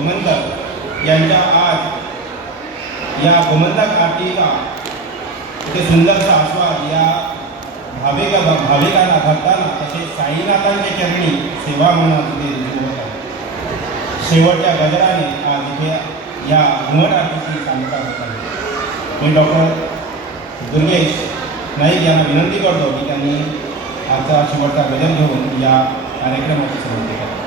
गोमंतक यांच्या आज या गोमंतक आरतीचा इथे सुंदरसा आस्वाद या भाविकांना भक्तांना तसेच साईनाथांच्या चरणी सेवा म्हणून तिथे रुजू होत आहे. शेवटच्या गजराने आज इथे या घुमट आरतीची सांगता होत आहे. मी डॉक्टर दुर्गेश नाईक यांना विनंती करतो की त्यांनी आजचा शेवटचा गजर घेऊन या कार्यक्रमाची समाप्ती करा.